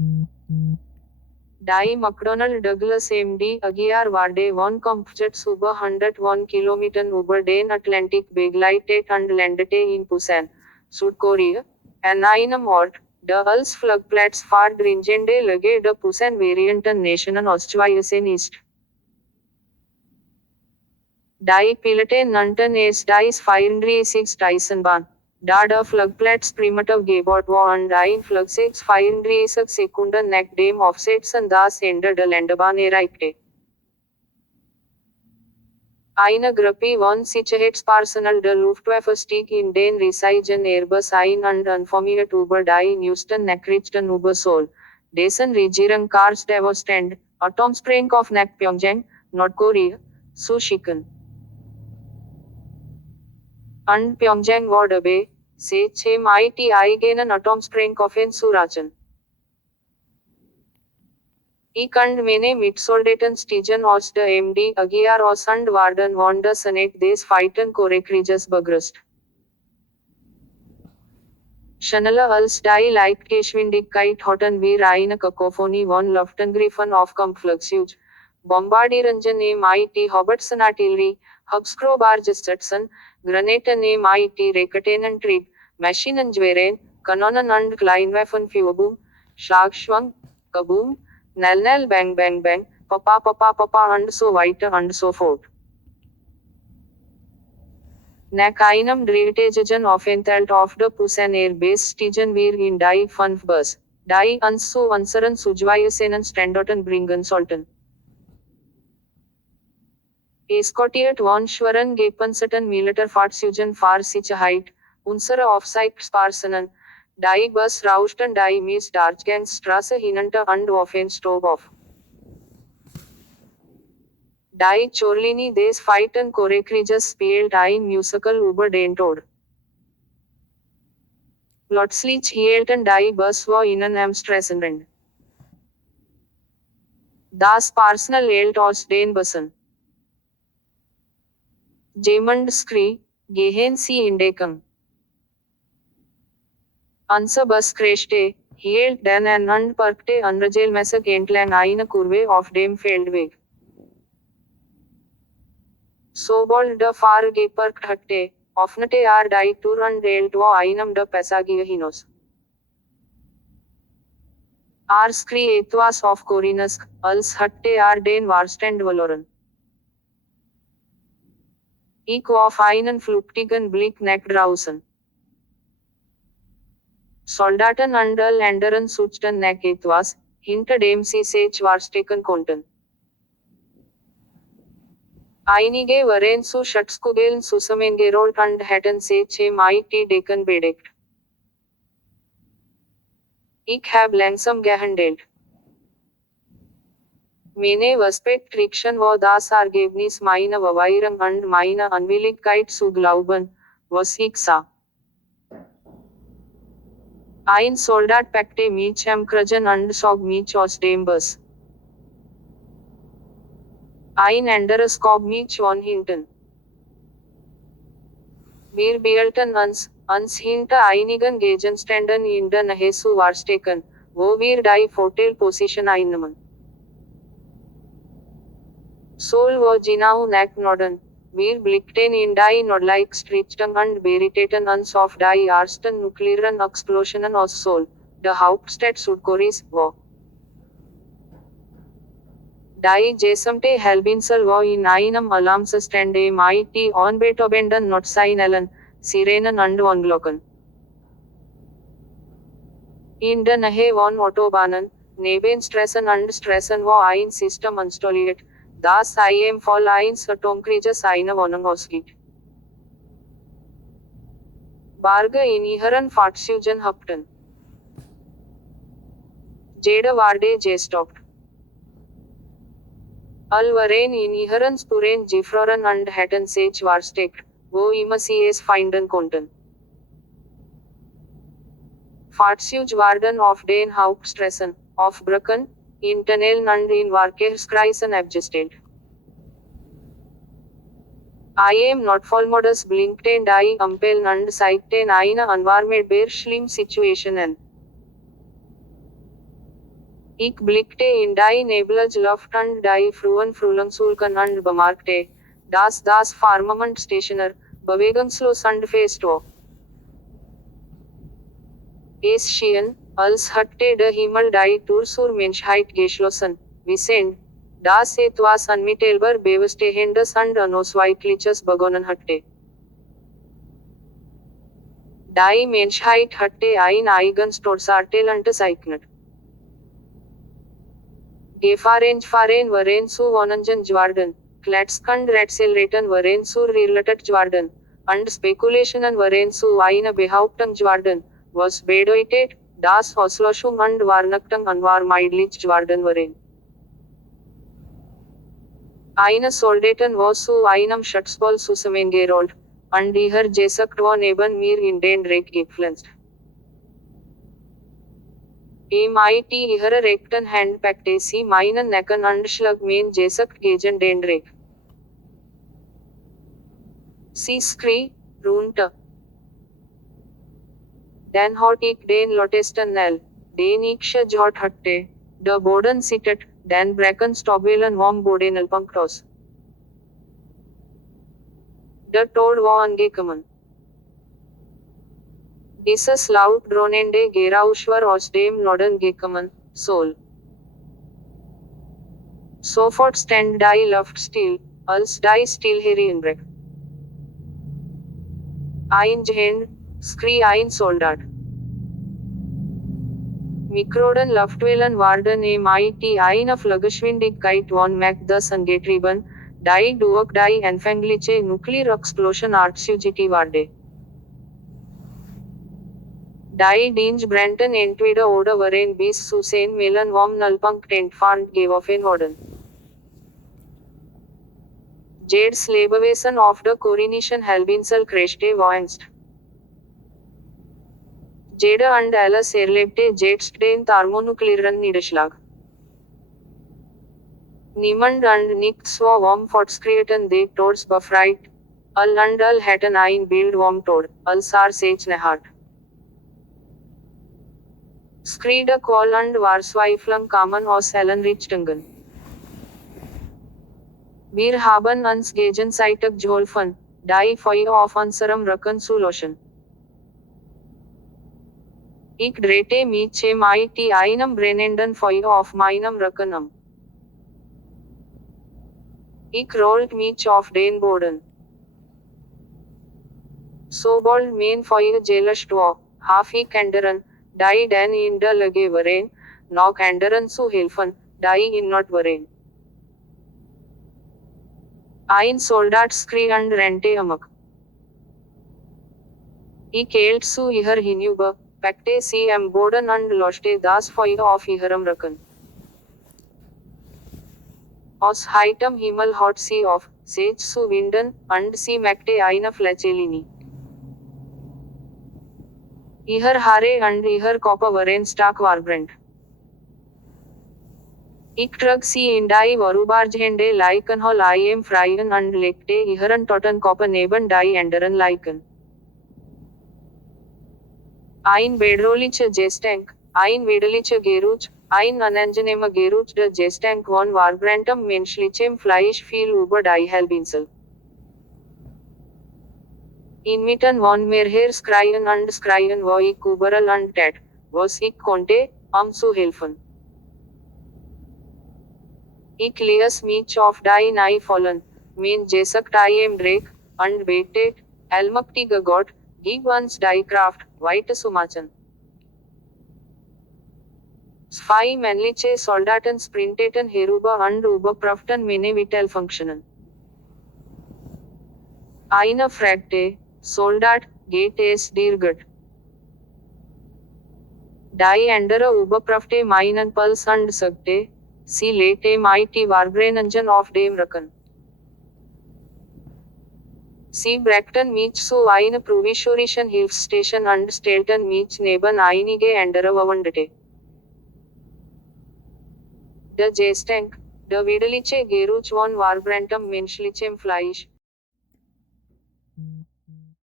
Die McDonnell Douglas MD 11 वार्डे 1 कम्फर्ट सुबह 101 kilometre über den Atlantik begleitet und landete in Busan, Südkorea, an einem Ort, der als Flugplatz für dringende Lage der Busan Varianten Nationen ausgewiesen ist. Die Piloten nannten es dies 406 Eisenbahn, da der Flugplatz primitiv gebaut war und ein Flug 634 Sekunden nach dem Aufsetzen das Ende der Landebahn erreichte. Eine Gruppe von Sicherheitspersonal der Luftwaffe stieg in den riesigen Airbus ein und informiert über die neuesten Nachrichten über Seoul, dessen Regierung Kars Devasstand, Atomspreng auf nach Pyongyang, Nordkorea, zu schicken. Und Pyongyang war dabei, se chem IT eigenen Atomspreng auf zu rachen. Ich und meine Mitsoldaten stiegen aus der MD 11 aus und waren von der Senate des Feiten Korrekriges begrüßt. Schneller als die Lichtgeschwindigkeit hatten wir eine Kakophonie von Luftangriffen auf Kampfflugzeuge, Bombardierungen mit Howitzer Artillerie, Hubschraubergeschützen, Granaten mit Raketen und Trieb, Maschinengewehren, Kanonen und Kleinwaffen für Boom, Schlagschwung, Kaboom, Nell Nell Bang Bang Bang, Papa Papa Papa und so weiter und so fort. Nach einem Drilltagegen Aufenthalt auf der Busan Air Base stiegen wir in die 5 Bus, die uns zu unseren zugewiesenen Standorten bringen sollten. Eskortiert von schweren gepanzerten Militärfahrzeugen für Sicherheit, unsere Aufsichtspersonen, die Bus rauschten die Miss Darchgangsstraße hinunter und auf den Stop auf. Die Chorlini des Feiten Korrekriges spielt ein Musical über den Tod. Plötzlich hielten die Bus vor ihnen am Straßenrand. Das Personal eilt aus den Bussen. Jemand schrie, gehen Sie in Deckung. Unser Bus crashte, hielt dann an und parkte unregelmäßig entlang einer Kurve auf dem Feldweg. Sobald der Fahrer geparkt hatte, öffnete die Tür und eilte vor einem der Passagiere hinaus. Schrie etwas auf Koreanisch, als hätte den Warstand verloren. Ich warf einen flüchtigen Blick nach draußen. Soldaten und anderen suchten nach etwas, hinter dem sie sich verstecken konnten. Einige waren zu Schutzkugeln zusammengerollt und hatten sich mit Decken bedeckt. Ich habe langsam gehandelt. Meine Respektriction war das Ergebnis meiner Verweigerung und meiner Unwilligkeit zu glauben, was ich sah. Ein Soldat packte mich am Kragen und zog mich aus dem Bus. Ein anderes schob mich von hinten. Wir beeilten uns hinter einigen Gegenständen in der Nähe zu verstecken, wo wir die Vorteilposition einnahmen. Seoul war genau nach Norden. Wir blickten in die nördlichste Richtung und bereiteten uns auf die ersten nuklearen Explosionen aus Seoul, der Hauptstadt Südkoreas, war. Die gesamte Halbinsel war in einem Alarmzustand mit unbetäubenden Notsignalen, Sirenen und Warnglocken. In der Nähe von Autobahnen, Nebenstraßen und Straßen war ein System installiert, das im Fall eines Atomkrieges eine Warnung ausgibt. Barge in ihren Fahrzeugen haupten. Jede Warde gestoppt. All waren in ihren Spuren gefroren und hatten sich versteckt, wo immer sie es finden konnten. Fahrzeuge waren auf den Hauptstraßen, auf Brücken, in Tunneln und in Verkehrskreisen abgestellt. Im Notfallmodus blinkten die Ampeln und zeigten eine unwarnbare schlimme Situation an. Ich blickte in die Nebelluft und die frühen Frühlingswolken und bemerkte, dass das Firmament stationer, bewegungslos und fest war. Es schien, als hätte der Himmel die Tür zur Menschheit geschlossen, wissend, dass etwas unmittelbar Bevorstehendes und Unausweichliches begonnen hatte. Die Menschheit hatte ein eigens Todsartel unterzeichnet. Gefahren waren zu Wohnungen geworden, Kletskand Rätselräten waren zu relatet geworden, und Spekulationen waren zu einer Behauptung geworden, was bedeutet, dass Auslöschung und Warnachtung unvermeidlich geworden waren. Eine Soldaten war zu einem Schutzwall zusammengerollt, und ihr Gesagt war neben mir in den Dreck gepflanzt. Mit ihrer rechten Hand packte sie meinen Nacken und schlug mein Gesicht gegen den Dreck. Sie schrie, runter. Dann hat ich den lautesten Knall, den ich gehört hatte, der Boden zittert, dann brachen Stoppelen vom Bodenpunkt aus. Der Tod war angekommen. Dieses laut dronende Geräusch war aus dem Norden gekommen, Soul. Sofort stand die Luft still, als die Stille hinbrach. Ein Hand, schrie ein Soldat. Mikroden Luftwellen waren mit einer Fluggeschwindigkeit von Mach 10 angetrieben, die durch die anfängliche Nuklearexplosion erzeugt wurde. Die Dienstbranden entweder oder waren bis zu 10 Meilen vom Nullpunkt entfernt geworfen worden. Jedes Lebewesen auf der koreanischen Halbinsel crashte warnst. Jede und alles erlebte jetzt den thermonuklearen Niederschlag. Niemand und nichts war vom Fortschreiten des Todes befreit. All und all hatten ein Bild vom Tod, als sich nähert. Skride Kohl und Verzweiflung kamen aus allen Richtungen. Wir haben uns gegenseitig geholfen, die Feuer auf unserem Rücken zu löschen. Ich drehte mich mit einem brennenden Feuer auf meinem Rücken um. Ich rollte mich auf den Boden. Sobald mein Feuer gelöscht war, half ich anderen, die dann in der Lage waren, noch anderen zu helfen, die in Not waren. Ein Soldat schrie und rannte amok. Ich eilte zu ihr hinüber, packte sie am Boden und löschte das Feuer auf ihrem Rücken. Aus heiterem Himmel hat sie auf, sich zu winden, und sie machte eine Flachelinie. Ihr Haare und ihr Kopf waren stark verbrannt. Ich trug sie in die vorübergehende Leichenhalle im Freien und legte ihren toten Kopf neben die anderen Leichen. Ein bedrohlicher Gestank, ein widerlicher Geruch, ein unangenehmer Geruch der Gestank von verbranntem menschlichem Fleisch fiel über die Halbinsel. Inmitten von mehrere Schreien und Schreien war ich überall und tat, was ich konnte, zu helfen. Ich ließ mich auf die Knie fallen, mein Gesicht im Dreck, und betete, allmächtiger Gott, gib uns die Kraft, weiter zu machen. Zwei männliche Soldaten sprinteten herüber und überprüften meine Vitalfunktionen. Einer fragte, Soldat, geht es dir gut? Die andere überprüfte meinen Puls und sagte, sie legte mit Verbrennungen auf dem Rücken. Sie brachten mich zu einer provisorischen Hilfsstation und stellten mich neben einige andere Verwundete. Der Gestank, der widerliche Geruch von verbranntem menschlichem Fleisch,